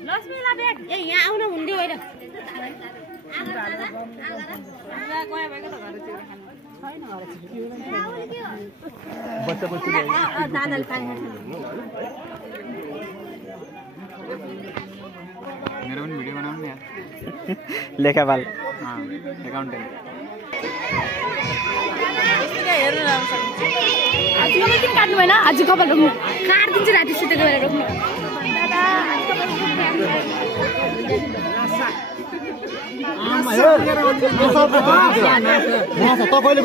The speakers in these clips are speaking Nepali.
लक्ष्मीलाई भेट ए यहाँ आउन हुन्थ्यो होइन बच्चा बच्ची दादाले पानी मेरो पनि भिडियो बनाउनु नि यार लेखापाल एकाउन्टेन्ट आज कपाल किन काट्नु भएन आज कपाल रोक्नु काटिदिन्छु राति सुतेको बेला रोक्नु तपाईँले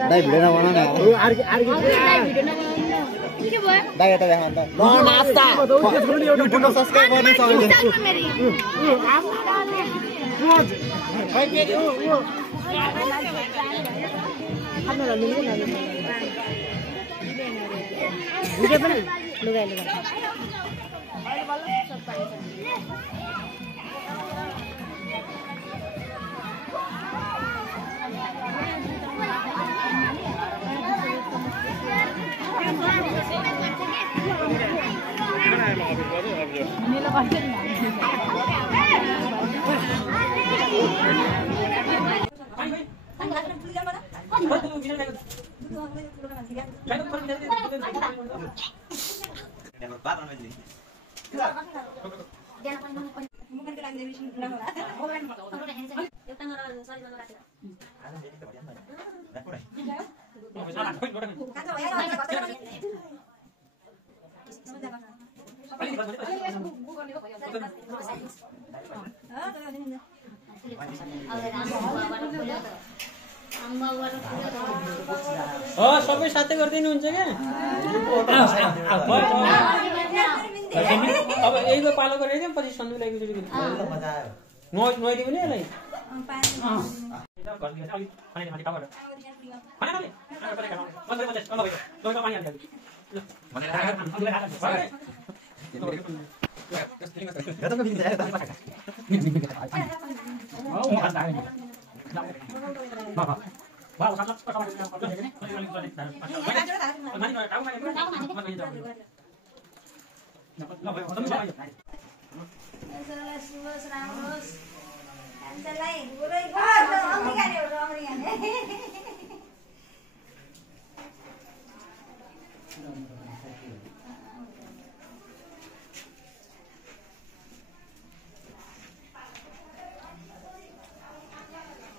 दाइ भिडियो नबनाउ न दाइ यता देखा अन्त युट्युबमा सब्सक्राइब गर्नु सबैले भिडियो पनि लुगाइ सबै साथै गरिदिनुहुन्छ क्या अब यहीको पालो गरेर क्या पछि सन्धु लागेपछि नुहाइदियो भने यसलाई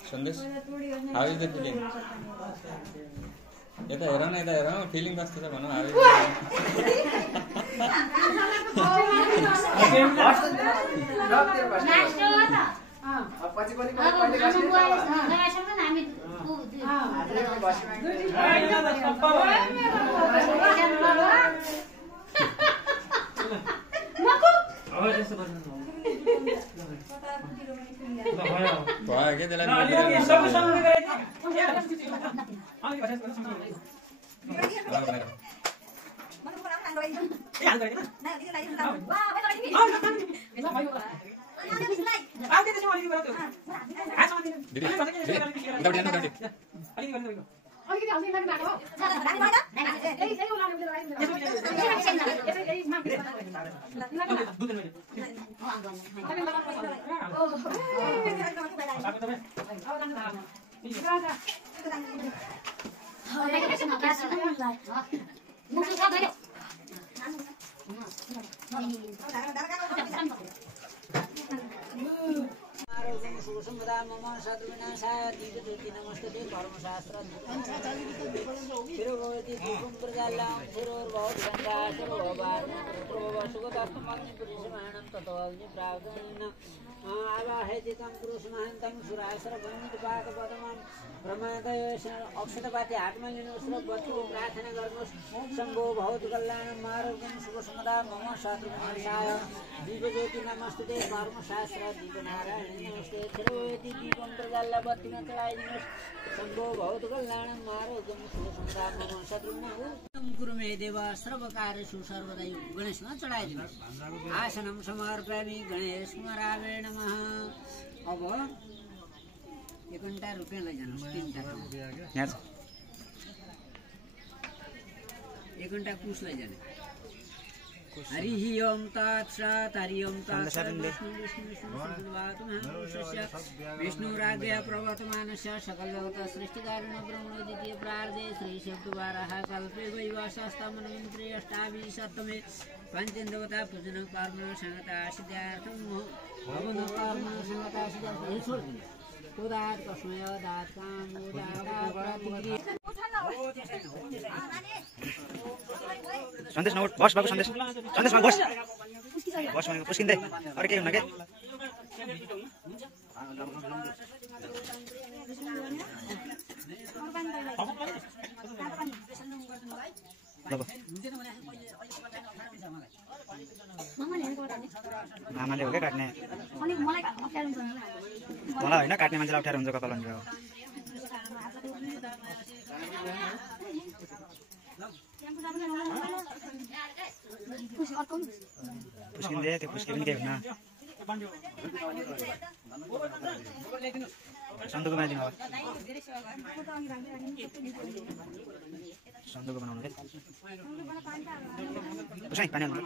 संदेश हाउ इज द फिलिङ यता हेर न फिलिङ कस्तो छ भनौँ हाउ भयो के त्यसलाई आवाहेतिकं पुरुषमहन्तं सुरासरबन्धुपाकपदमं प्रमादय अक्षतपाति हातमा लिनुहोस् र बत्तीको प्रार्थना गर्नुहोस्। शम्भो भवतु कल्याणम् आरोग्यं शुभसमदा मम शत्रुनाशाय दीपज्योति नमस्ते कर्मशास्त्र दीपनारायण नमस्ते थिरोयति दीपं प्रज्वाल्य बत्तीमा चलाइदिनुहोस्। शम्भो भवतु कल्याणम् आरोग्यं शुभसमदा मम शत्रुनाशं कुरु मे देव सर्वकार्येषु सर्वदा गणेशमा चढाइदिनुहोस्। आसनं समर्पयामि गणेश कुमाराय नमः। अब 1 घण्टा रुपियाँ लैजानुहोस् 3टा 1 घण्टा कुश लैजाने। हरि ओम तत्सत् हरि ओम तत्सत् विष्णुराज्ञा प्रवर्तमानस्य सकल जगत सृष्टिकारण ब्रह्मणो द्वितीय प्रार्धे श्री शब्दवाराः कल्पे वैवासस्तमनमन्त्रे अष्टाविशतमे पंचेन्द्रवता पूजन कर्म संगता सिद्धार्थं भवन कर्म संगता सिद्धार्थं उदात कसमय दात काम उदात प्रतिक्रिया सन्देश नोट बस बाबु सन्देश सन्देशमा बस बस भनेको पुस्किँदै अरे के हुन के आमाले हो क्या काट्ने मलाई होइन काट्ने मान्छेलाई अप्ठ्यारो हुन्छ कपाल भनेर पुस्किँदै त्यो पुस्के पनि केही हुन्न सन्दुको बनाइदिनु अब सन्दुको बनाउनु के पुसाइ पानी हाल्नु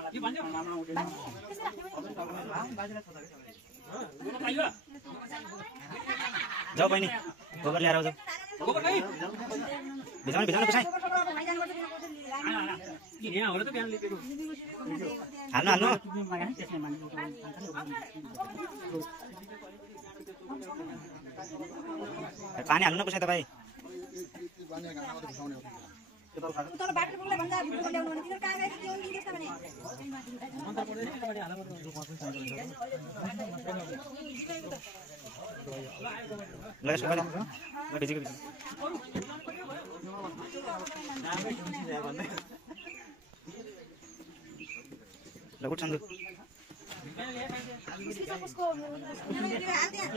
जाऊ बहिनी गोबर ल्याएर आऊ भिजाउनु भिजाउनु पुसाइ हाल्नु हाल्नु पानी हाल्नु न पुसाइ तपाईँ लगुट सन्दु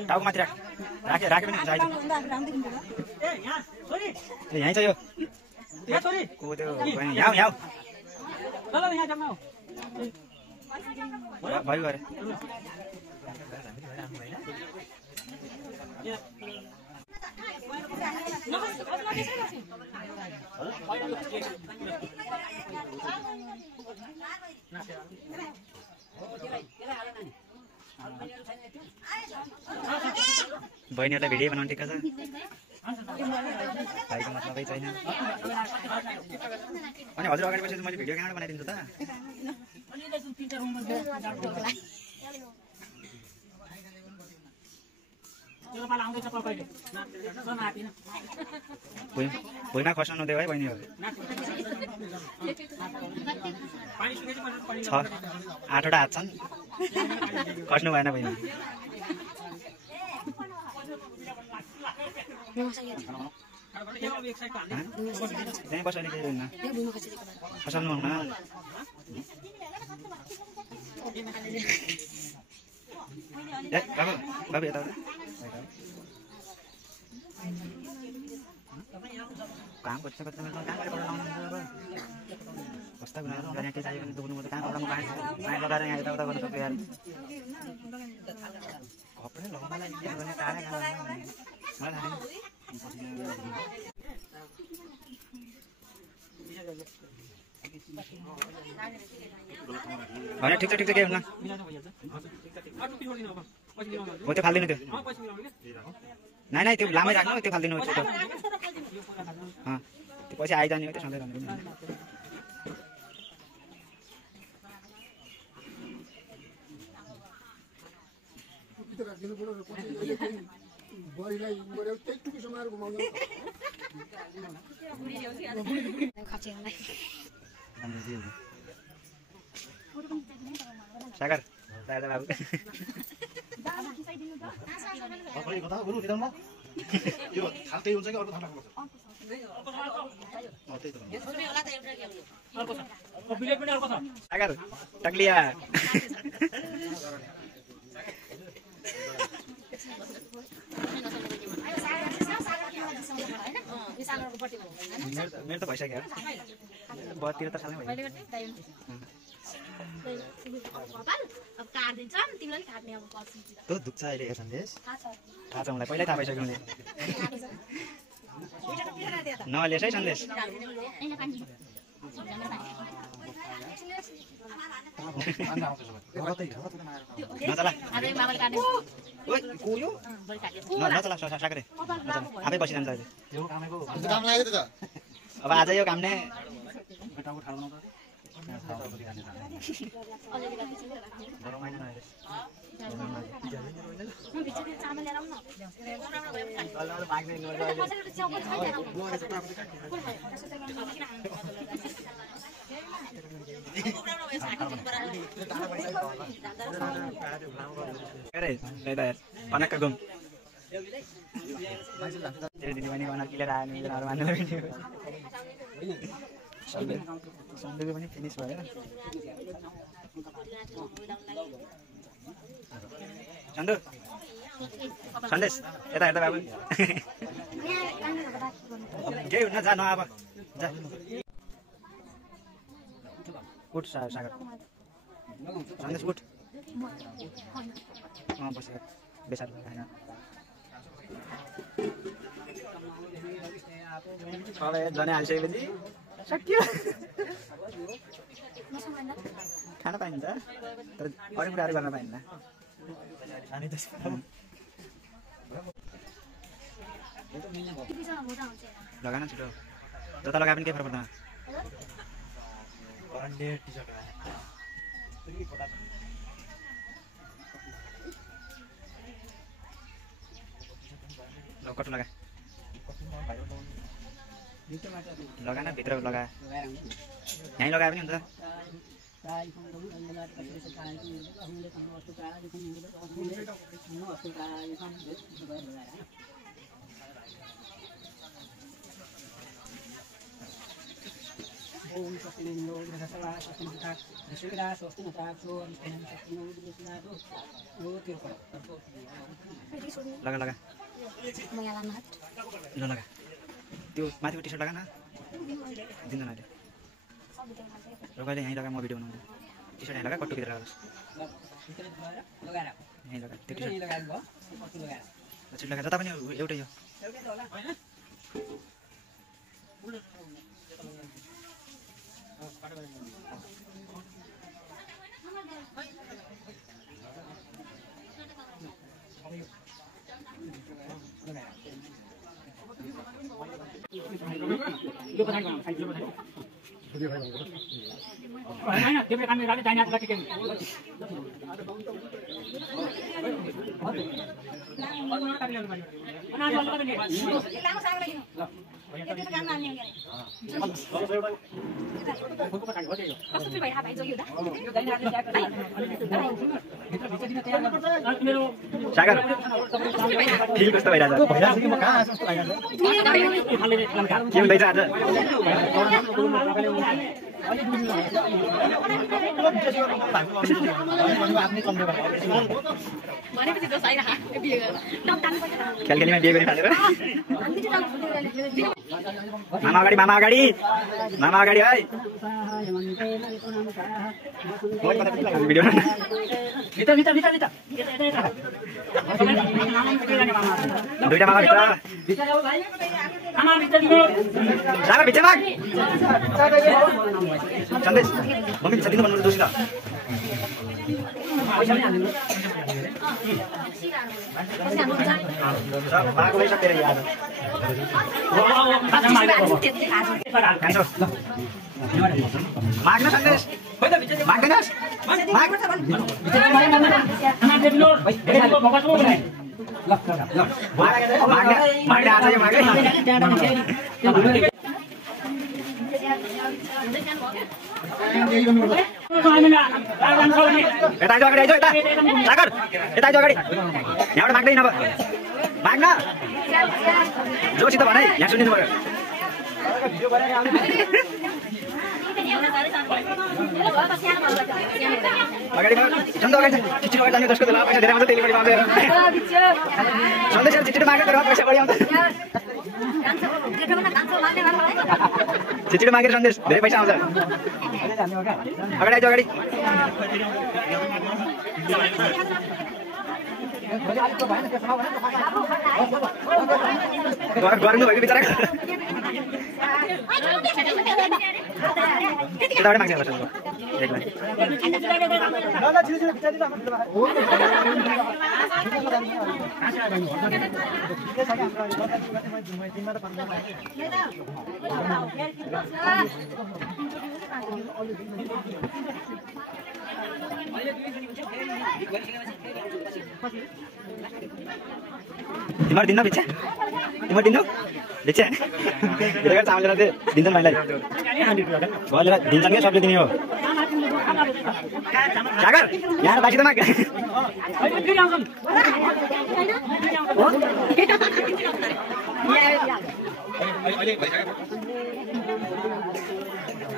टाउको माथि राख राखे राखे पनि हुन्छ यहीँ छ यो को त्यो यहाँ यहाँ भयो गरे बहिनीहरूलाई भिडियो बनाउनु ठिक छ भाइको मतलबै छैन अनि हजुर अगाडि बसेर मैले भिडियो कहाँबाट बनाइदिन्छु त भुइँमा खसाउनु दियो है बहिनीहरू 8वटा हात छन् खस्नु भएन बहिनी त्यहीँ बस्ने केही हुन्न खसाल्नु हुन्न बाबु बाबु यता काम गर्छ कस्तो कस्ता गुनाहरू के चाहियो भने दुख्नु पर्छ कहाँ कपडा पानी लगाएर यहाँ यताउता गर्नु सक्यो यार कपडा लगाउनलाई के गर्ने टाढा होइन ठिक छ के हुन्न हो त्यो फालिदिनु त्यो नाइ नाइ त्यो लामै राख्नु त्यो फालिदिनु त्यो पछि आइजाने हो त्यो सधैँ राम्रो सागर दादा बाबु अर्को कता गुरु निदानमा त्यो थाल त्यही हुन्छ कि अर्को थाल राख्नुपर्छ त्यही त सागर टक्लिया मेरो त भइसक्यो बतिर त सालै भयो अब काट्दिन्छ तिमीलाई काट्ने अब पर्सितिर त दुख्छ अहिले यो सन्देश थाहा छ मलाई पहिल्यै थाहा भइसक्यो मैले नलेस है सन्देश नचला नचला सागरे आफै बसिरहन्छ अहिले अब आज यो काम नै पनक्क घुम दिदीबहिनी गर्न किलेर आयो मान्नु सन्डेको पनि फिनिस भयो सन्दु सन्देश यता हेर्दा बाबु केही हुन्न जा न अब जा उठ सागर सन्देश उठ बस बेसार होइन सबै जनै हालिसकेपछि सक्यो खान पाइन्छ तर अरू कुराहरू गर्न पाइन्न लगान छिटो जता लगाए पनि केही फरक पर्दैन कटु लगा लगाना भित्र लगा यहीँ लगाए पनि हुन्छ लगा लगा ल लगा त्यो माथिको टी सर्ट लगा न दिँदैन अहिले र कहिले यहीँ लगा म भिडियो बनाउँछु टी सर्ट यहीँ लगा कट्टु भित्र लगा यहीँ लगा त्यो टी सर्ट छिट लगा जता पनि एउटै हो सागर फिल कस्तो भइरहेछ के हुँदैछ आज खेलखेलीमा बिहे गरी थालेर मामा अगाडि मामा अगाडि मामा अगाडि है भिडियो दुईटा मामा भित्र सागर भित्र माग सन्देश मम्मी भित्र दिनु भन्नु दोषी त मागो भइसक्यो तेरो याद माग्न सन्देश माग्दैनस् माग्ने आज यो माग्ने यता आइज अगाडि आइज यता सागर यता आइज अगाडि यहाँबाट माग्दै नभ माग्न जोसित भन है यहाँ सुनिनु पर्यो अगाडि सन्त अगाडि चिठी अगाडि जाने जसको बेला पैसा धेरै आउँछ त्यसले पनि पाउँदैन सन्देश चिठी मागेर पैसा बढी आउँछ चिठी मागेर सन्देश धेरै पैसा आउँछ अगाडि आइज अगाडि गर्नु भएको बिचरा यताबाट माग्छ तिमीहरू दिन्न भिक्षा तिमीहरू दिनु भिक्षा धेरै चामल लिएर चाहिँ दिन्छन् भाइलाई गरेर दिन्छन् क्या सबले दिने हो सागर यहाँ बासी त माग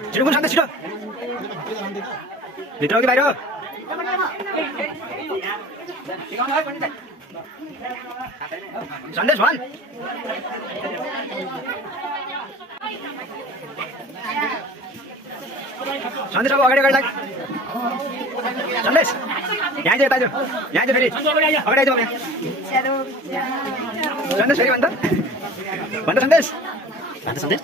छिटो कुन सन्देश छिटो भित्र हो कि बाहिर हो सन्देश भन सन्देश अब अगाडि अगाडि लाग सन्देश यहाँ चाहिँ यता जो यहाँ चाहिँ फेरि अगाडि आइज सन्देश फेरि भन्छ सन्देश सन्देश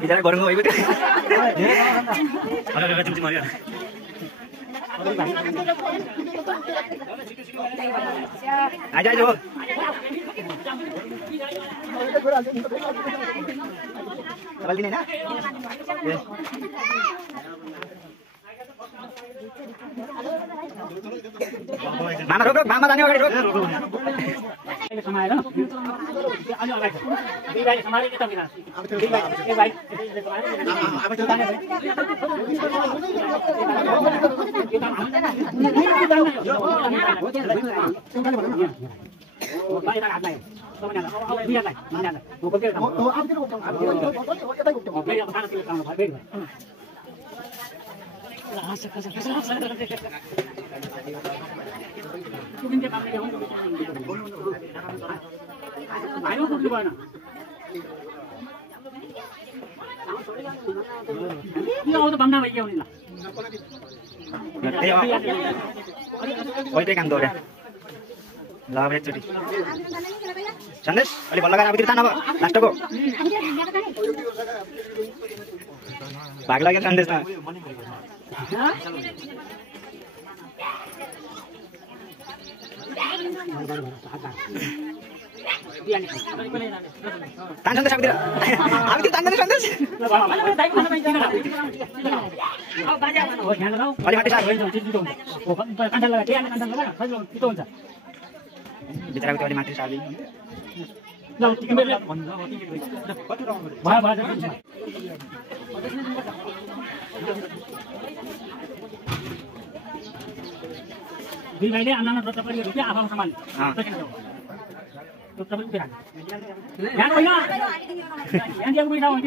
बिचरा गरौँ भएको थियो आइज आइज हो तपाईँले दिने होइन मामा रोक रोक मामा जाने अगाडि रोक समाएर अलि अगाडि दुई भाइ समाएर यता बिना दुई भाइ एक भाइ बाहिर हात लाग्यो अब बिहालाई मन्याला म बोल्दै भाइमा पुग्नु भएन आउँदा भन्दा भइयो नि पहिल्यै काम दोहोऱ्या ल अब एकचोटि सन्देश अलि भल लगाएर अब तिर्ता नभए लास्टको भाग लाग्यो सन्देशमा तान सन्देश आबतिर आबतिर तान्दैन सन्देश अलि माथि सार बिचराको त्यो अलि माथि सार दुई भाइले आन्दोलन रद्द गरियो कि आफ्नो सामान यहाँ होइन यहाँ दिएको पैसा हुन्छ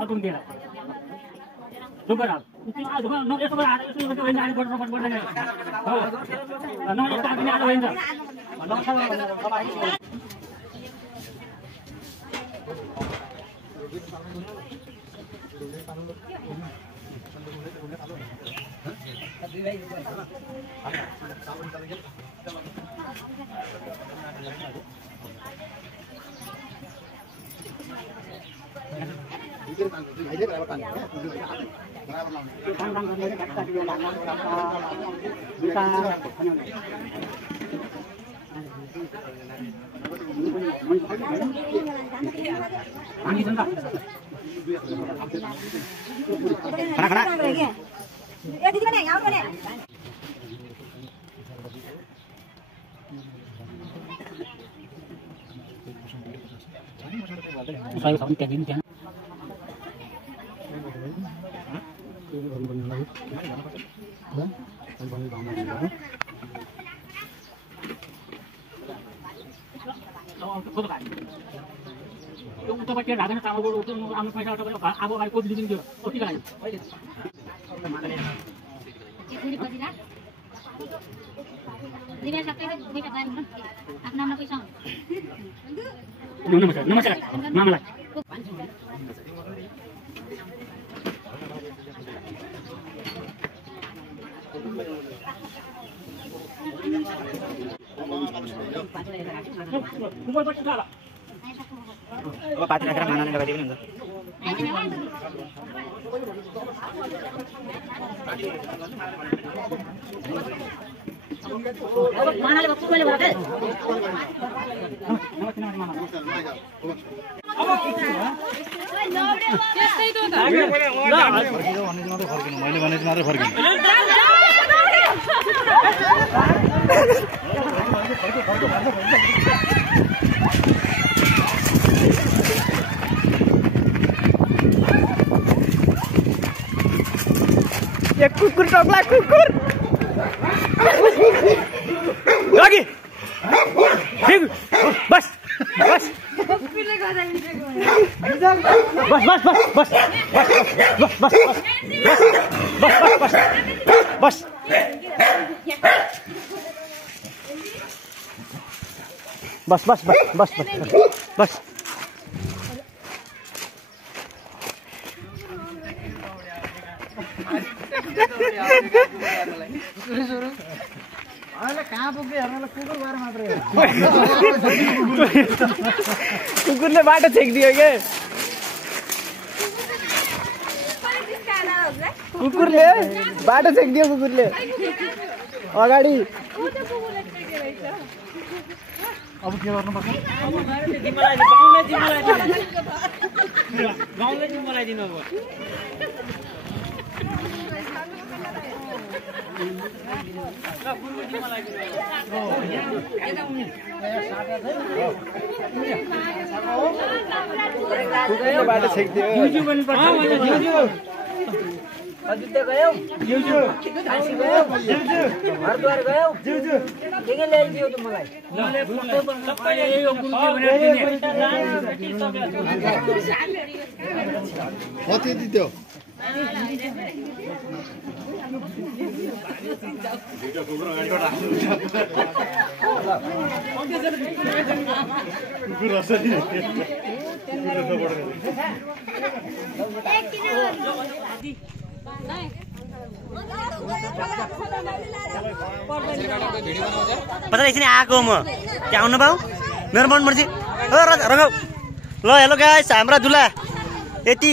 अर्को दिएर ढुक्कर यस्तो पर्दैन सहयोग छ भने त्यहाँ दिनु त्यहाँ तपाईँ के राखेन चामलको आउनु पैसा तपाईँले अब अगाडि कोही दिनु त्यो कतिको लागि नमस्कार नमस्कार मामालाई अब पाती राखेर मानाले लगाइदियो नि मानाले बक्कुले बोलाते त्यस्तै त मैले भने मात्रै फर्किनु एक कुकुर टक्ला कुकुर लगी बस बस बस बस बस बस बस बस बस बस बस बस बस बस कुकुरले बाटो छेकिदियो के कुकुरले बाटो छेकिदियो कुकुरले अगाडि अब के गर्नुपर्छ गाउँले जिम्मालाई दिनु अब बाटो छेकिदियो अजुत्य गयो काशी गयो हरद्वार गयो के ल्याइदियो त मलाई सबैले यही हो गुरुजी भनेर कति दियो कुकुर असली पता एकछिन आएको म त्यहाँ आउनु पाऊ मेरो मन मर्जी रगाउ ल हेलो गाइस हाम्रा दुला यति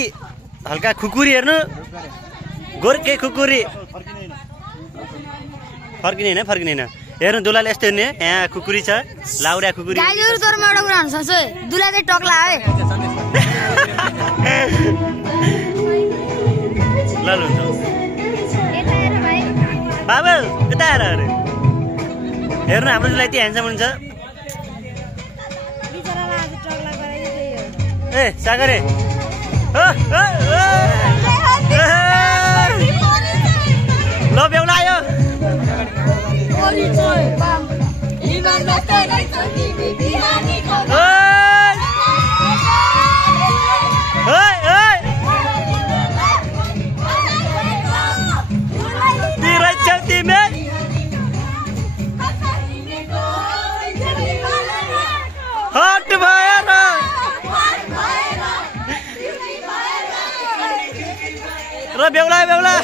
हल्का खुकुरी हेर्नु गोर्खे खुकुरी फर्किने होइन हेर्नु दुलाले यस्तो हेर्ने यहाँ खुकुरी छ लाउरा खुकुरी गाईहरु तोरमा एउटा कुरा हुन्छ ससै दुला चाहिँ टक्ला है ल ल हुन्छ बाबु यता हेर अरे हेर्नु हाम्रो दुला यति ह्यान्डसम हुन्छ ए सागरे ल बेहुला आयो हट भएर र बेहुला बेहुला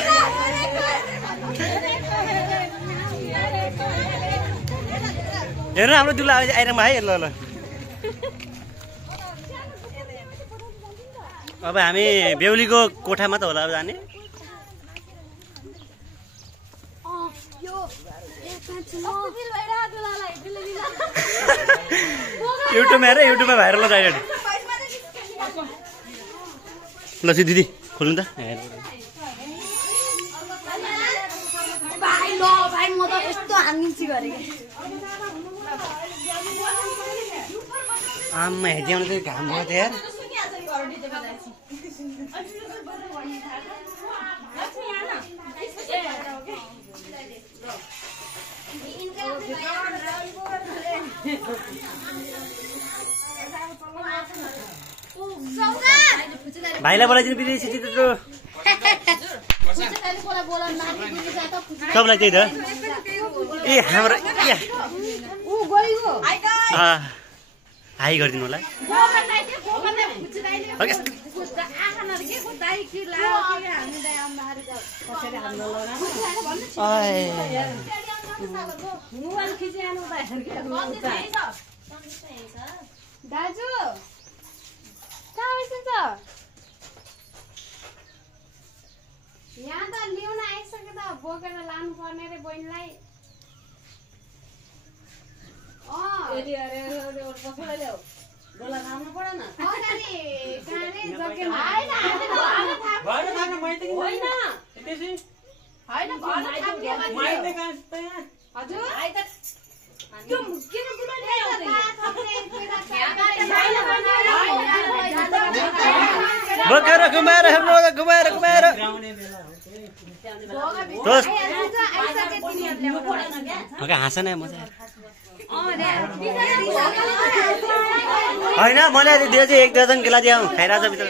हेर्नु हाम्रो दुला आइरहनु है ल ल अब हामी बेहुलीको कोठामा त होला अब जाने युट्युबमा हेर युट्युबमा भाइरल आइरहनु ल चाहिँ दिदी खोल्नु त आमा हेर्ने चाहिँ घाम भयो त यार भाइलाई बोलाइदिनु विदेशी चित्र सबलाई त्यही त ए हाम्रो हाई गरिदिनु होला दाजु यहाँ त ल्याउन आइसक्यो त बोकेर लानु पर्ने रे बहिनीलाई बोकेर घुमाएर घुमाएर हाँस नै मजा होइन मैले दियो चाहिँ एक दर्जन केला दिउँ खाइरहेछ भित्र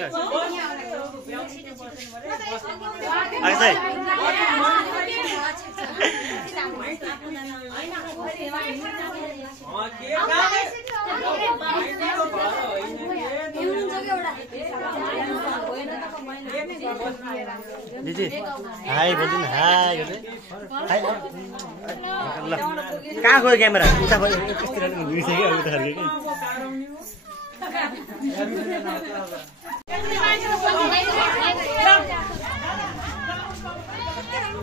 दिदी हाई बोलिदिनु हाई ल कहाँ गयो क्यामेरा उता भयो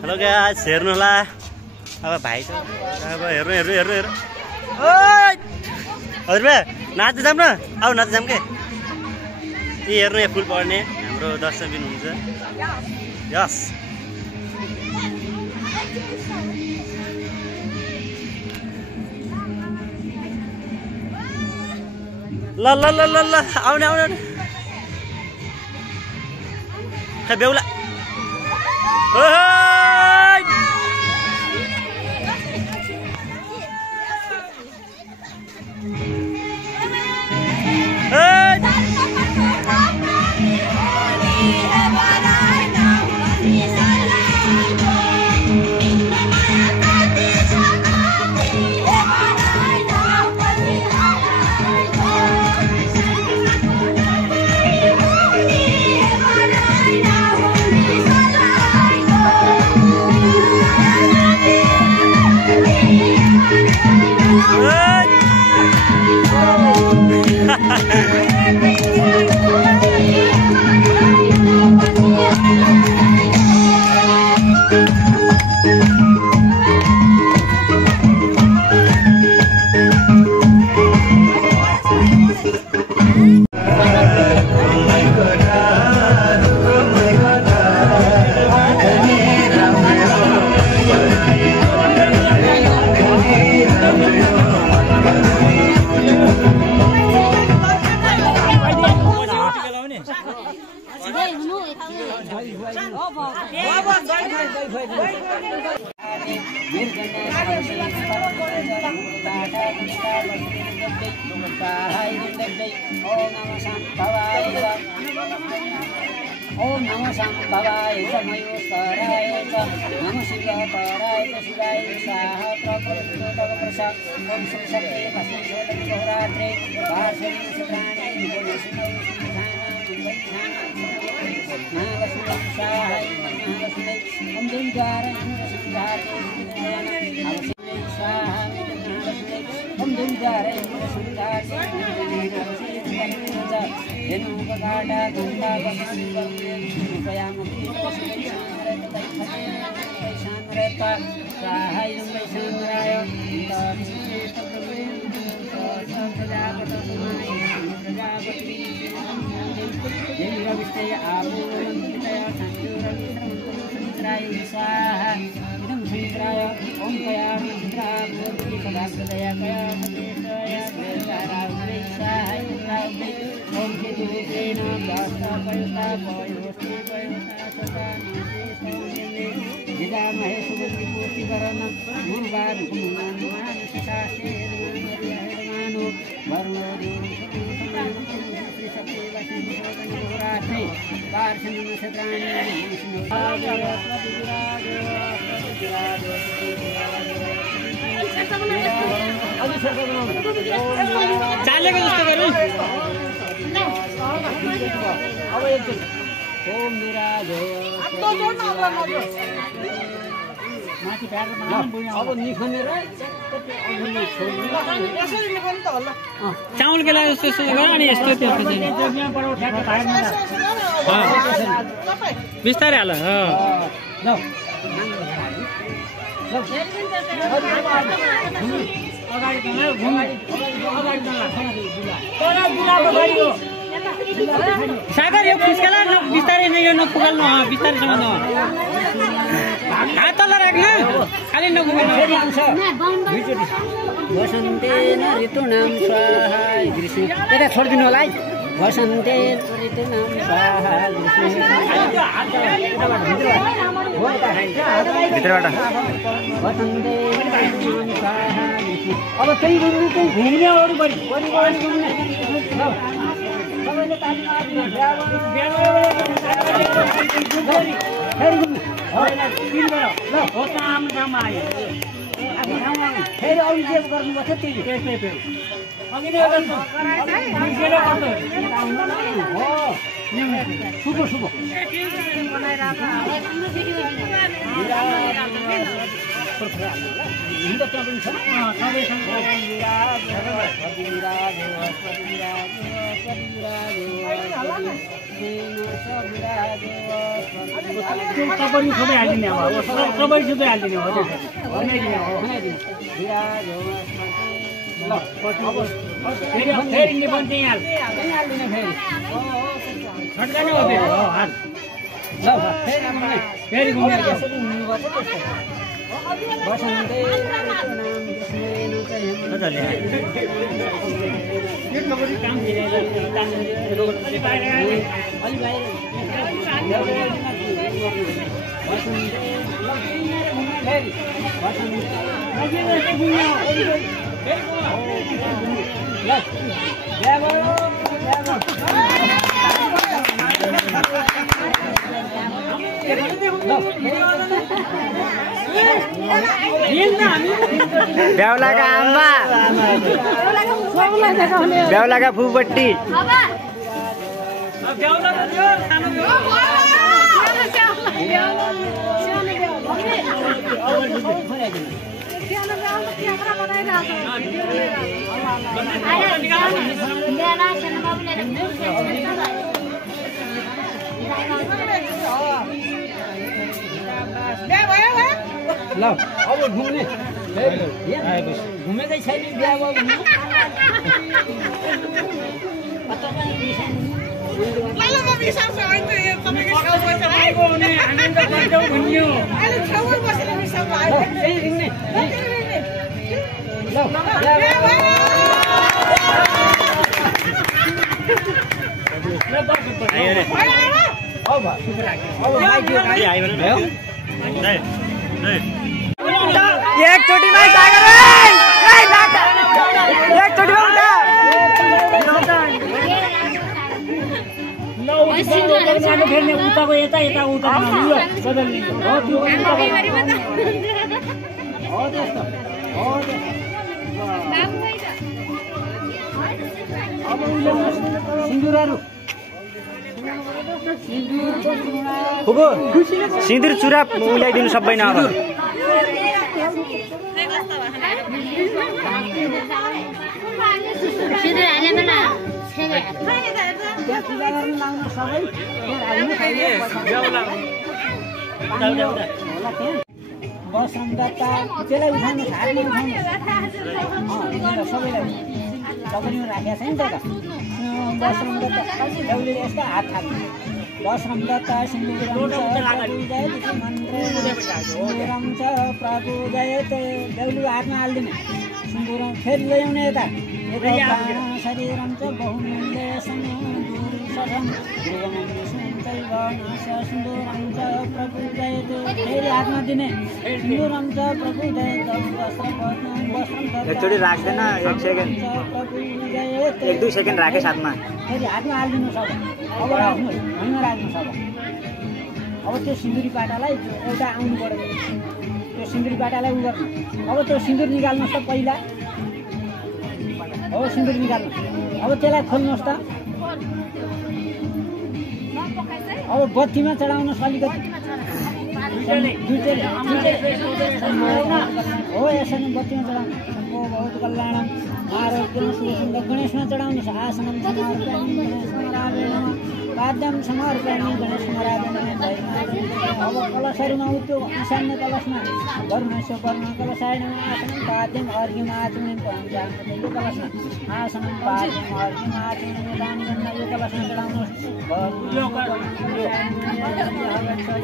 हेलो गाइस हेर्नु होला अब भाइ छ अब हेर्नु ओ हजुर नाच्दै जाऊँ न अब नाच्दै जाऊँ के हेर्नु यहाँ फुल पढ्ने हाम्रो दर्शकबिन हुन्छ यस ल ल ल ल ल आउने खै बेहुला ओम नमो शंभवाय च मयूस्तराय च नमो शिवतराय च शिवाय स्वाहा प्रकृतोदक प्रसाद ओम श्री सत्ये तस्मै सोदन बहुरात्रे वासरी सुप्राणे निपुणसिंहै नागस्मै ओम दिनद्वार इंद्रसंधाते स्वाहा ओम दिनद्वार इंद्रसंधाते धेनुपकाटा गंगा गंगायामती शानरता सहाय वैष्णवराय प्रजापति आपूर्णया संजूरमित्राय स्वाहा इदं संत्राय ओम कया मंत्रा मूर्ति पदार्थदया कया मतेशया देवरावै स्वाहा ओम के दूरेण दास्ता पयता पयोस्ते विदा महेश बुद्धि पूर्ति गर्न गुरुबार मान शास्त्रे मानो वर्णो देव श्री सत्यवासी रात्रि पार्षण नक्षत्राणि चालेको जस्तो गरौँ अब एकचोटि ओम विराजय माथि प्यारो अब निखनेर चामल केला जस्तो यसो गर अनि यस्तो त्यसपछि बिस्तारै हाल सागर यो खुस्केला बिस्तारै नै यो नपुगाल्नु बिस्तारैसँग न हात तल राख्नु खालि नपुगाल्नु वसन्तेन ऋतूनां स्वाहा ग्रीष्म यता छोडिदिनु होला है वसन्तेन ऋतूनां स्वाहा भित्रबाट वसन्ते स्वाहा अब त्यही घुम्ने अरू बढी घुम्ने सबैले ताली फेरि अरू जे गर्नुपर्छ त्यही शुभ शुभ कबड्डी सबै हालिदिने अब कबड्डी सबै हालिदिने हो फेरि निबन्ध चाहिँ हाल छटकाने हो फेरि हो हाल फेरि घुमेर काम बेहुलाका आम्बा बेहुलाका फुपट्टी ल अब घुम्ने घुमेकै छैन बिहा भयो एकचोटिमा सागर एकचोटिमा फेर्ने उताको यता यता उता बदल्ने हो त्यो सिन्दुरहरू सिन्दुर चुरा उल्याइदिनु सबै न अब बसन्ता त्यसलाई उठाउनु हातमा उठाउनु सबैलाई तपाईँले राखेको छ नि त बसन्ता एउटै यस्तो हात थाप्नु बसन्ता सिन्दुरम छ प्रभु जय देउली हातमा हालिदिने सिन्दुर फेरि ल्याउने यता शरीरम च बहुमूल्य सिन्दूरं च प्रपूजयते फेरि हातमा दिने सिन्दूरं च प्रपूजयते वस्त्रं एकचोटि राख्दैन 1 सेकेन्ड 1-2 सेकेन्ड राखे साथमा फेरि हातमा हालिदिनु सब अब राख्नु हैन राख्नु सब अब त्यो सिन्दुरी पाटालाई एउटा आउनु पर्यो त्यो सिन्दुरी पाटालाई उ गर्नु अब त्यो सिन्दुर निकाल्नुस् त पहिला हो सिन्दुर निकाल्नु अब त्यसलाई खोल्नुस् त अब बत्तीमा चढाउनुस् अलिकति हो यसरी बत्तीमा चढाउनु शम्भो बहुत कल्याणम आरोग्यम सुखम गणेशमा चढाउनुस् आसनम समर्पयामि वाद्यम समर्पयामि गणेश महाराजले अब कलशहरुमा उत्यो ईशान्य कलशमा वर्णस्य वर्ण कलशाय नमः आसनम वाद्यम अर्घ्यम आचमन पञ्चाम यो कलशमा आसनम वाद्यम अर्घ्यम आचमन दानी गणना यो कलशमा चढाउनुस्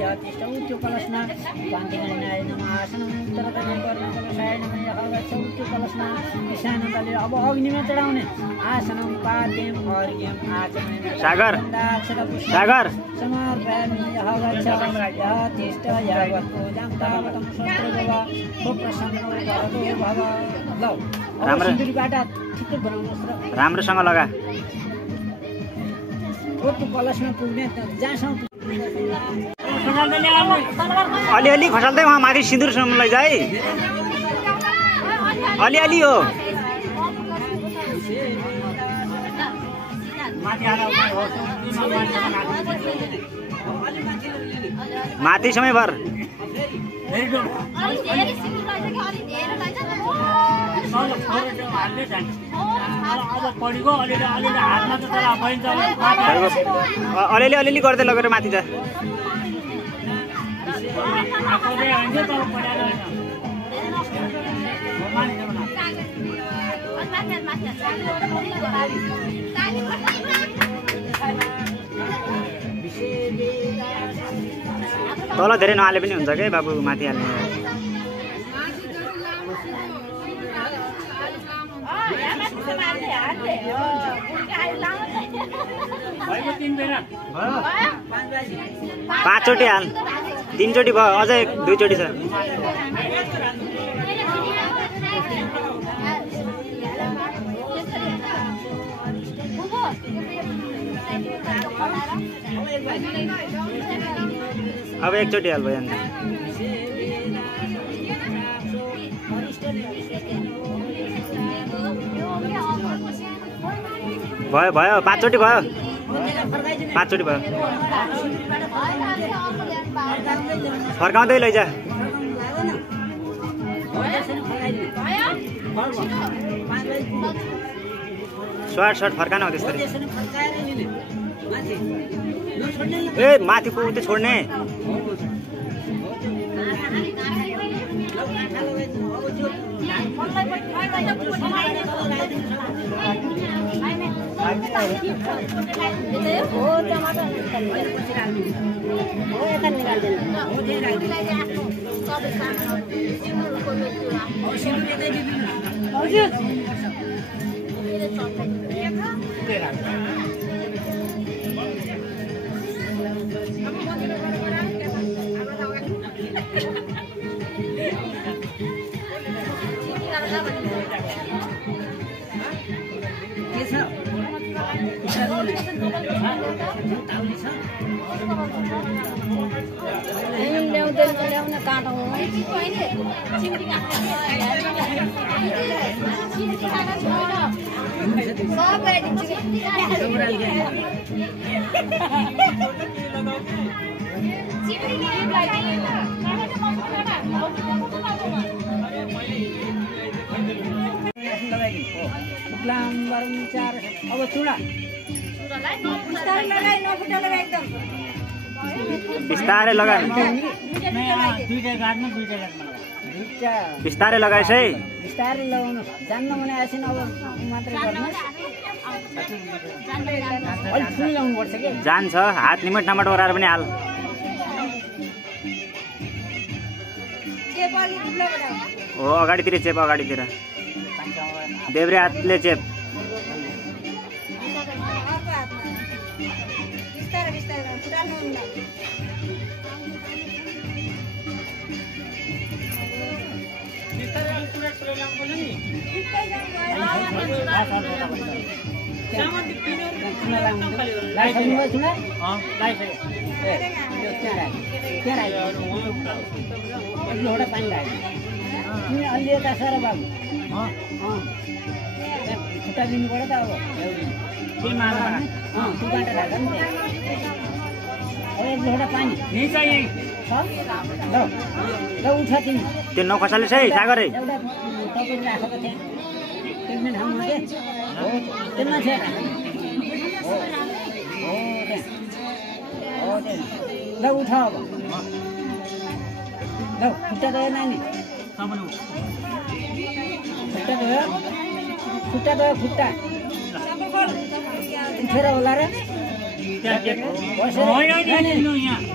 यतिष्ठ उत्यो कलशमा कान्तिगणनाय नमः आसनम उत्तरतर्फ वर्ण कलशाय नमः यगच्छ उत्यो कलशमा ईशान्यतले अब अग्निमा चढाउने आसनम वाद्यम अर्घ्यम आचमन सागर समर्पयामि यगच्छ यतिष्ठ यावत् पूजां तावतं सत्रदेवा सुप्रसन्नो भवतु भव ल अब सिन्दुरीबाट ठिकै बनाउनुस् र राम्रोसँग लगा त्यो कलशमा पुग्ने जहाँसम्म अलिअलि खसाल्दै वहाँ माथि सिन्दुर लैजा है अलिअलि हो माथि समय भर अलिअलि गर्दै लगेर माथि जा तल धेरै नहाले पनि हुन्छ के बाबु माथि हाल्ने पाँचचोटि हाल 3 चोटि भयो अझै 2 चोटि छ अब 1 चोटि हाल भयो भयो भयो 5 चोटि भयो 5 चोटि भयो फर्काउँदै लैजा सर्ट फर्कान हो त्यसरी ए माथिको उतै छोड्ने अब चुडा बिस्तारै लगा बिस्तारै लगाइस् है बिस्तारै लगाउनु जान्न भने आएछन् अब मात्रै गर्नुस् अलि फुल लाउनु पर्छ के जान्छ हात निमट नामट ओराएर पनि हाल हो अगाडितिर चेप अगाडितिर देब्रे हातले चेप अलि यता सर बाबु खुट्टा दिनु पर्यो त अब त्यो बाटो राख नि अब एक लोटा पानी ल उठ तिमी त्यो नखसाले चाहिँ सागरै एउटा तपाईँले राखेको थिएँ त्यसमा ठाउँमा के हो त्यसमा थियो हो ल उठ अब ल खुट्टा गयो नानी खुट्टा गयो खुट्टा उठेर होला र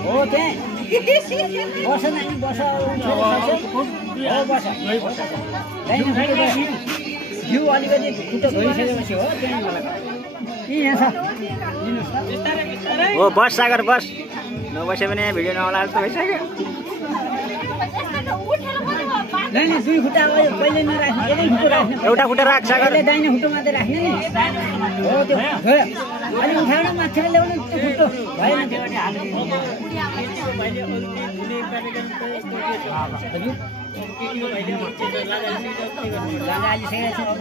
हो त्यहाँ बस नानी बस घिउ अलिकति खुट्टा धोइसकेपछि हो त्यहाँ होला यहाँ छ हो बस सागर बस नबस्यो भने भिडियो नआउला जस्तो भइसक्यो नानी दुई खुट्टा पहिले नराख्ने एकै खुट्टा राख्ने एउटा खुट्टा राख सागर दाहिने खुट्टा मात्रै राख्ने नि हो त्यो भयो अलि उठाउनु माथिबाट ल्याउनु त्यो खुट्टो भएन त्यो लगाइसकेको छ अब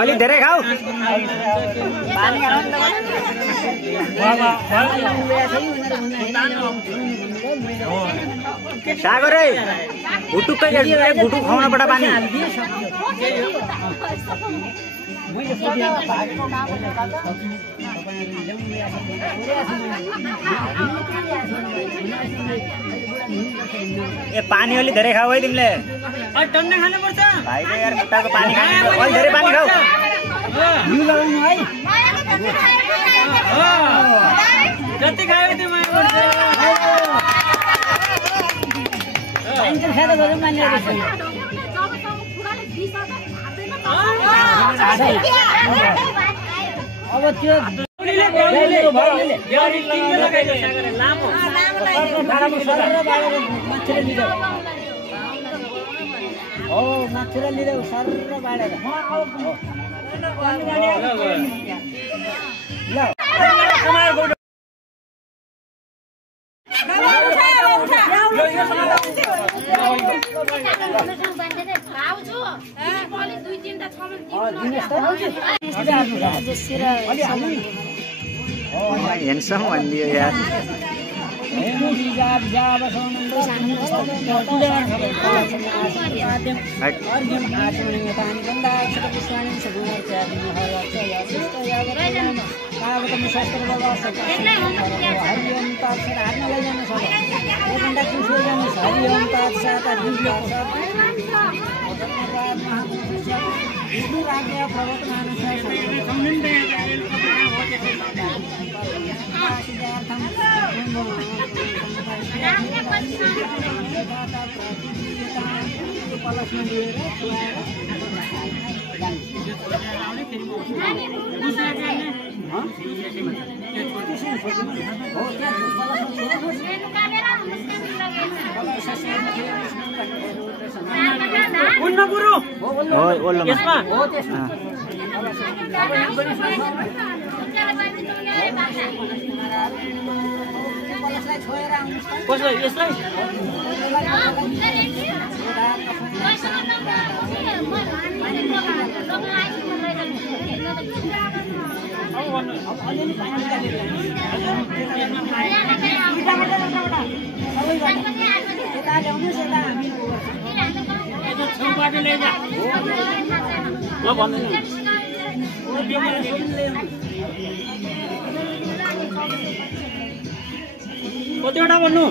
अलि धेरै खाऊ सागरै भुटुक्कै भुटु खुवाउन पड़ा पानी ए पानी अलि धेरै खाऊ है तिमीले टन्नै खानुपर्छ भाइले यार खुट्टाको पानी खाने अलि धेरै पानी खाऊ हिउ लगाउनु है जति खायो त्यो माया गर्छ साइकल खाँदा गरौँ मान्ने अब त्यो माथेर लिँदा सर बाँडेर हेन्डसम भनिदियो यार कतिवटा भन्नु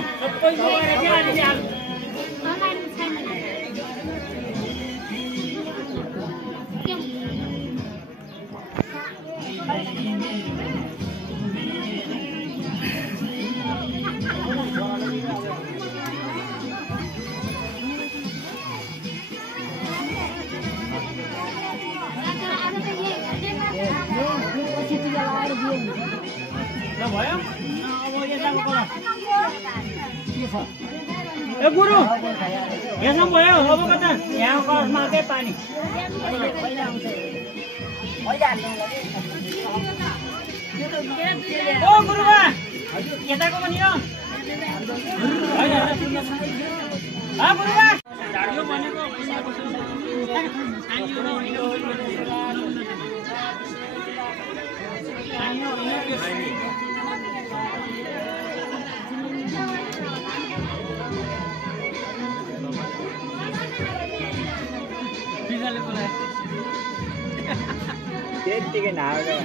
भयो अब यताको कुरा ए गुरु यसमा भयो अब कता यहाँ कलसमा के पानी ओ गुरुबा यताको पनि हो गुरुबा यो भनेको त्यतिकै नागो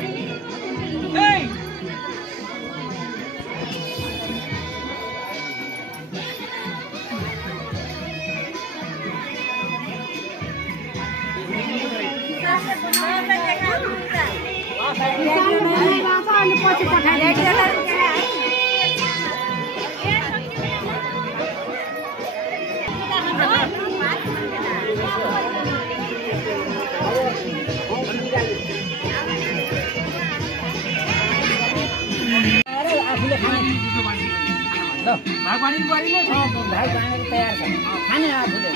भाग पानी गरिले भाग पानी तयार छ खाने आफूले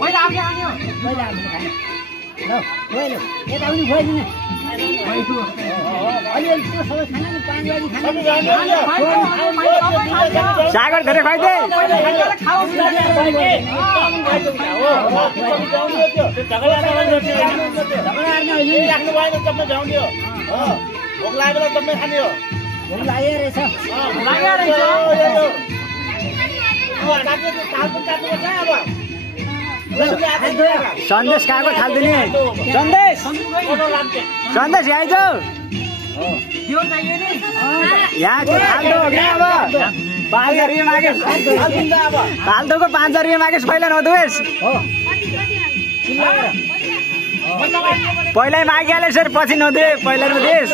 पहिला आफूले खाने हो पहिला आफूले खाने ल पहिलो यता पनि खोइदिने अलि त्यो सबै खाने नि 5 बजी खाने सागर धेरै खाइदे भोक लाग्यो रहेछ सन्देश कहाँको थाल्दिने सन्देश सन्देश यहाँ आइज यहाँ चाहिँ फाल्टो हो क्या अब 5000 रुपियाँ मागेस् फाल्टोको 5000 रुपियाँ मागेस् पहिला नदुएस् पहिल्यै मागिहाले सर पछि नदुए पहिला नदिएस्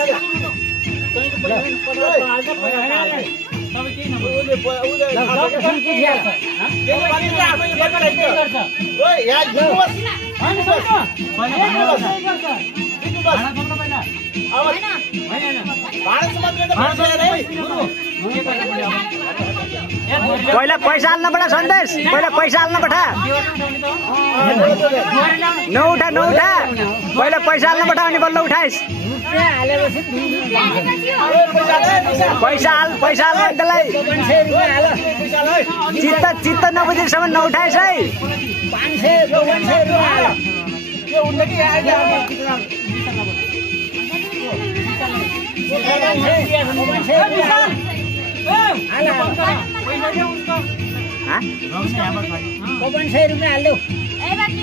पहिला पैसा हाल्न पडा सन्देश पहिला पैसा हाल्न पठा नउठा नउठा पहिला पैसा हाल्न पठा अनि बल्ल उठाइस् पैसा हाल त्यसलाई चित्त नबुझेसम्म नउठाइस् है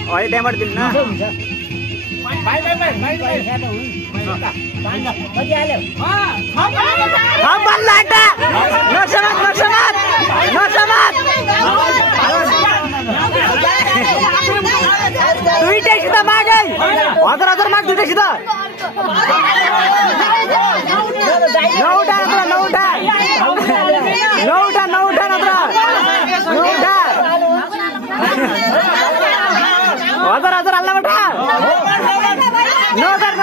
अहिले त्यहाँबाट दिनु दुईटैसित मागे 1000 माग दुईटैसित नौटा नत्र हजार हाल्न पठा नगर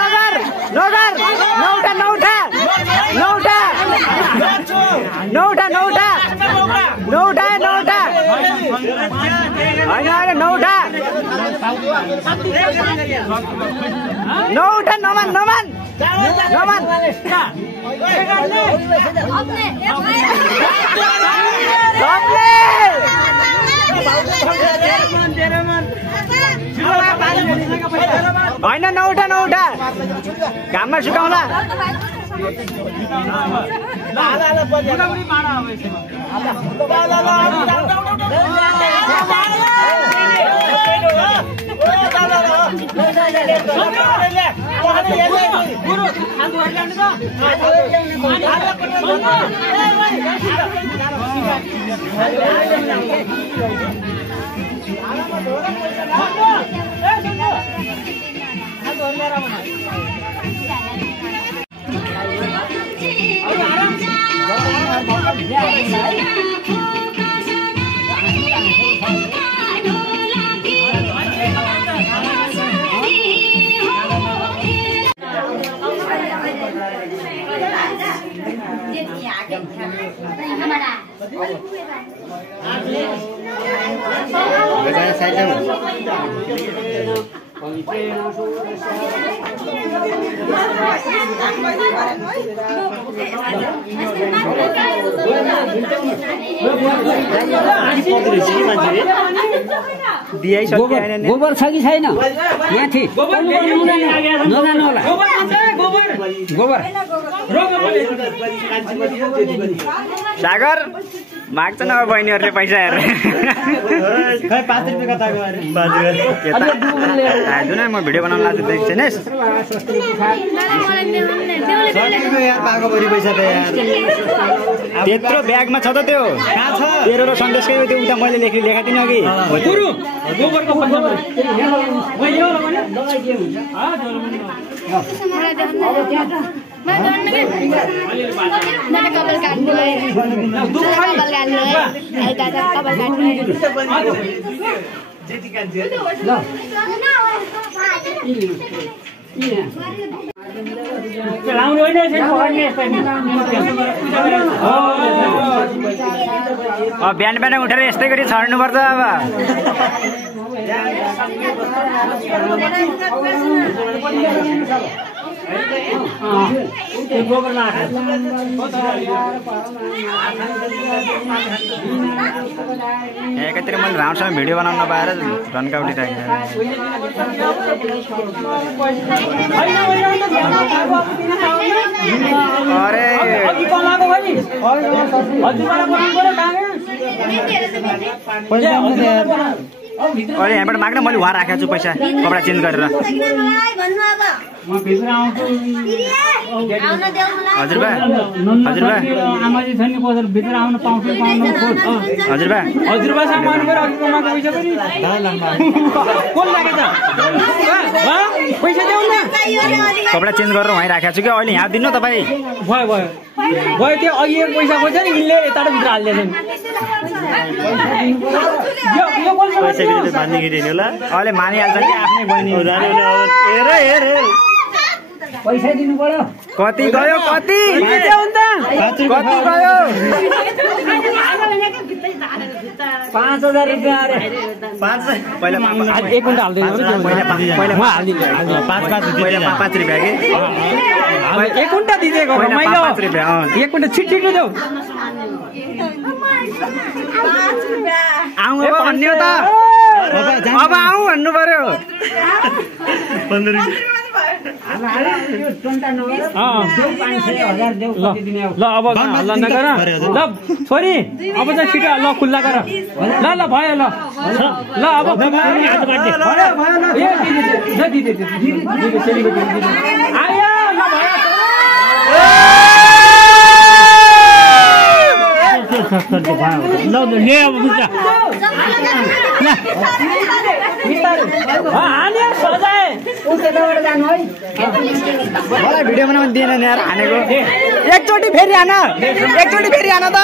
होइन नौटा नमान होइन नौटा घाममा सुकाउला गोबर छ कि छैन यहाँ थिए नजानु होला गोबर सागर माग्छ न बहिनीहरूले पैसा हेरेर खै 5 रुपैयाँ कता गयो जुन म भिडियो बनाउन लाग्छु देख्छ नि यार पाएको बढी पैसा त यार त्यत्रो ब्यागमा छ त त्यो कहाँ छ तेरो र सन्देशकै त्यो उता मैले लेखा दिनु अघि गुरु गोबरको पैसा बिहान बिहान उठेर यस्तै गरी छर्नुपर्छ अब एकातिर मैले राम्रोसँग भिडियो बनाउन नपाएर रन्का उठिरहेको अरे अरे यहाँबाट माग्न मैले उहाँ राखेको छु पैसा कपडा चेन्ज गरेर हजुरबा हजुरबा हजुरबा कपडा चेन्ज गरेर उहाँ राखेको छु कि अहिले यहाँ दिनु तपाईँ भयो भयो भयो त्यो अघि पैसा खोज्छ नि यिनले यताबाट भित्र हालिदिएछ अहिले मानिहाल्छ कि आफ्नै बहिनी पैसा दिनु पर्यो कति गयो कति कति गयो 5000 रुपैयाँ अरे पहिला एक कुन्टा हालिदिनु पहिला 5 रुपियाँ कि एक कुन्टा दिएको पहिला 5 रुपियाँ एक कुन्टा छिट छिटो देऊ आउँ अब भन्ने हो त अब आउँ भन्नु पर्यो 15 ल अब हल्ला नगर ल छोरी अब चाहिँ छिटो ल खुल्ला गर ल ल भयो ल ल अब आयो ल भयो मलाई भिडियो बनाउनु दिएन नि यार हानेको एकचोटि फेरि हान त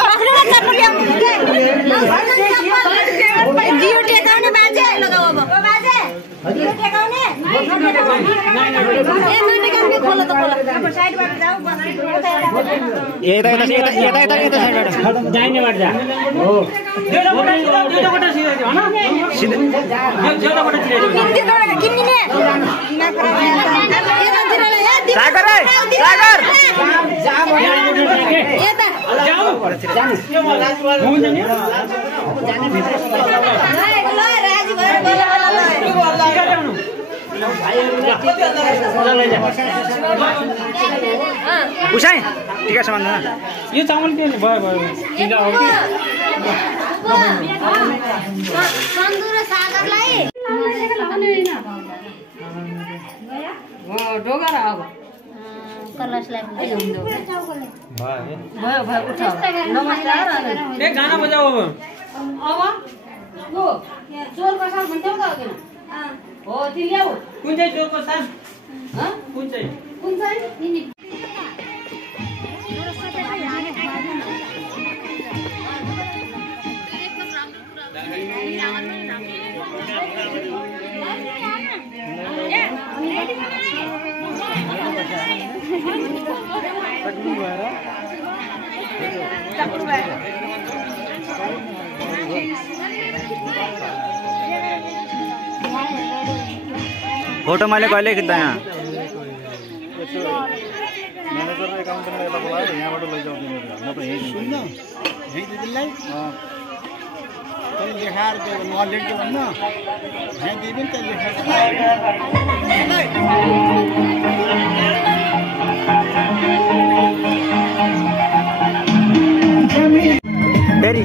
उसाई टिका सामान यो चामल के भयो भयो गाना बजाऊ हो तिल्याउ कुन चाहिँ चोरको साथ कुन चाहिँ Takut फोटो मैले कहिले खिच्दा यहाँ म्यानेजर र एकाउन्टेन्टलाई यसलाई बोलाएर यहाँबाट लैजाउँ तिमीहरू म त यहीँ सुन्न यहीँ दिदीलाई तैँले लेखाएर त्यो नलेख्यो भन्न यहाँ दिदी पनि त्यहाँ लेखाएर फेरि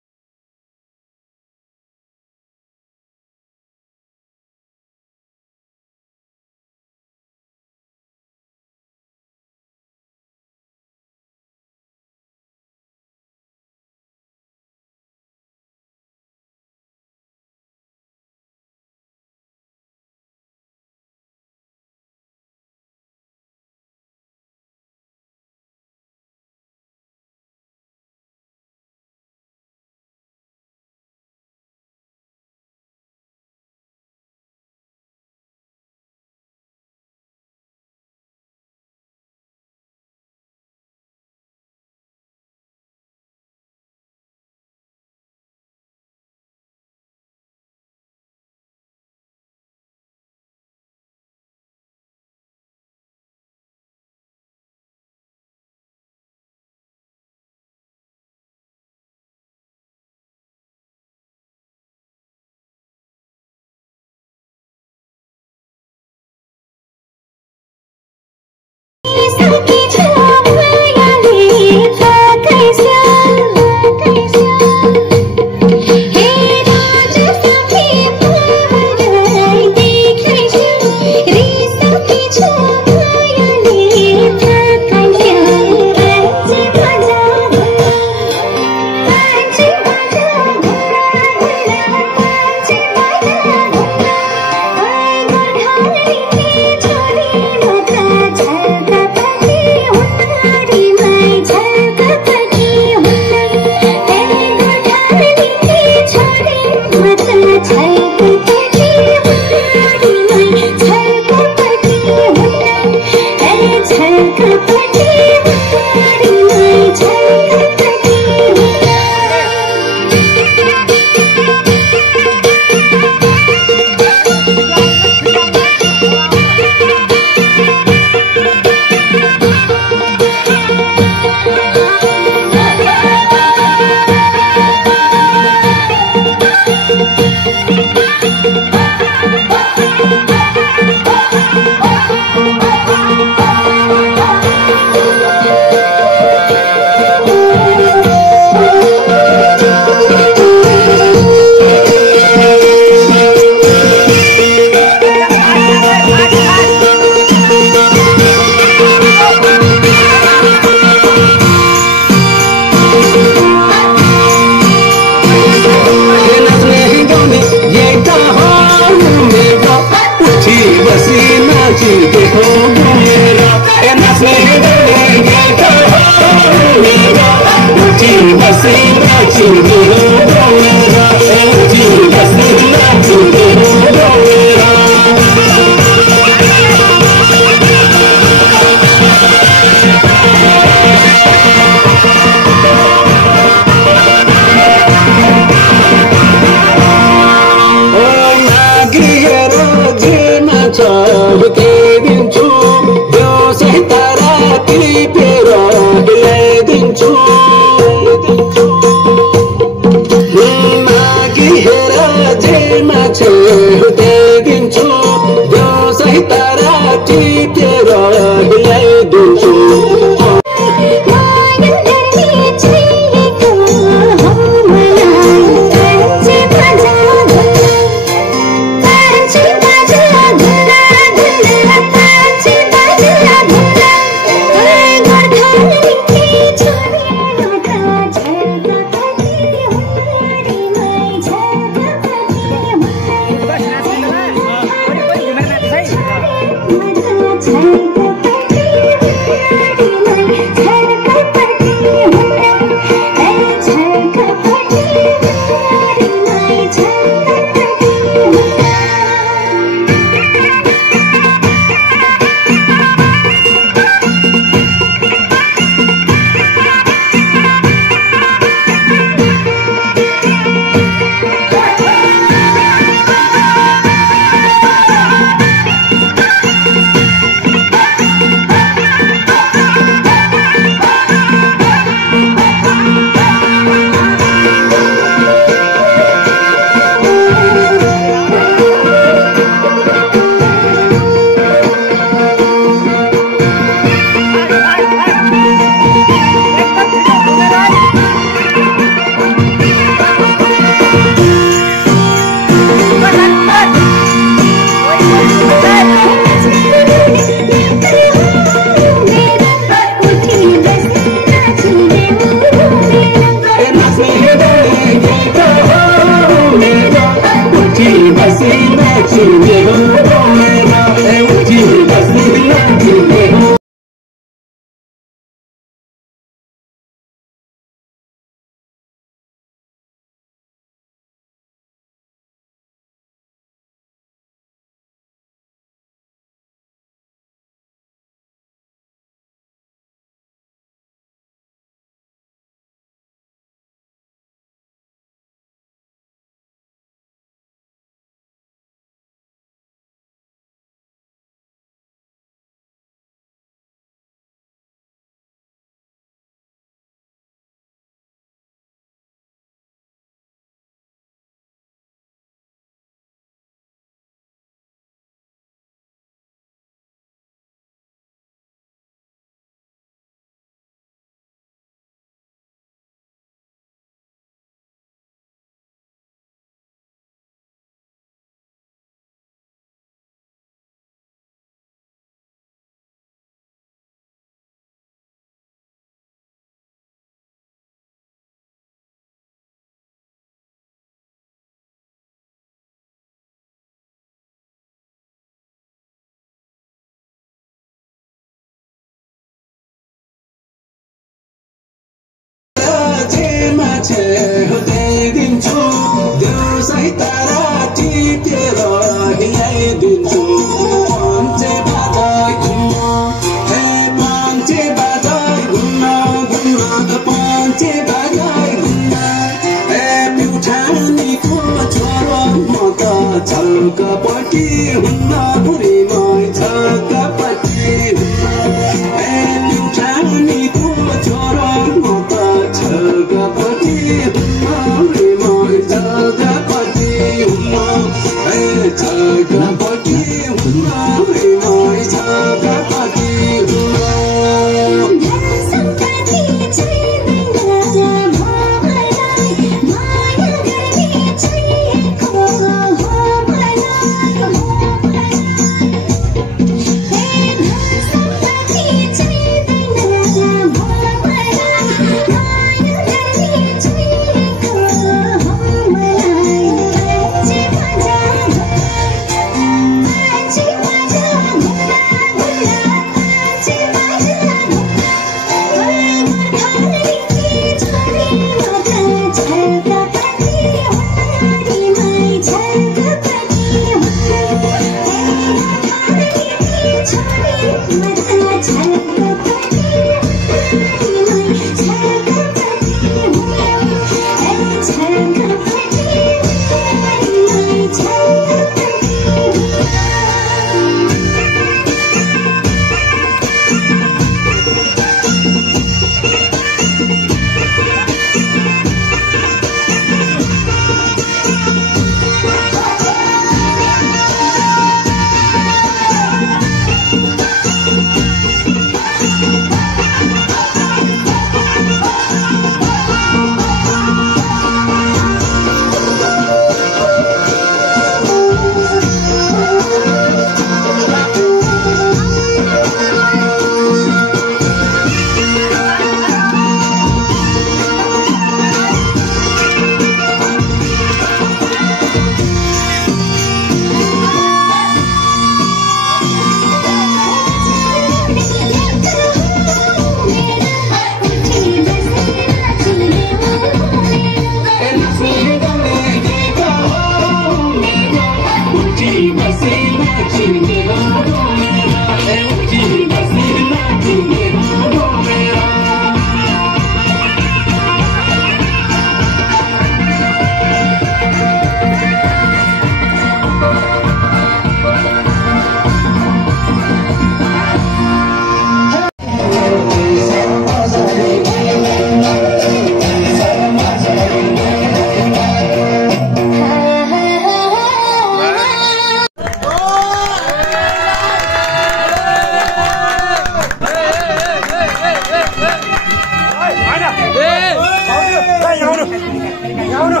आउनु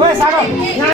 ओए सागर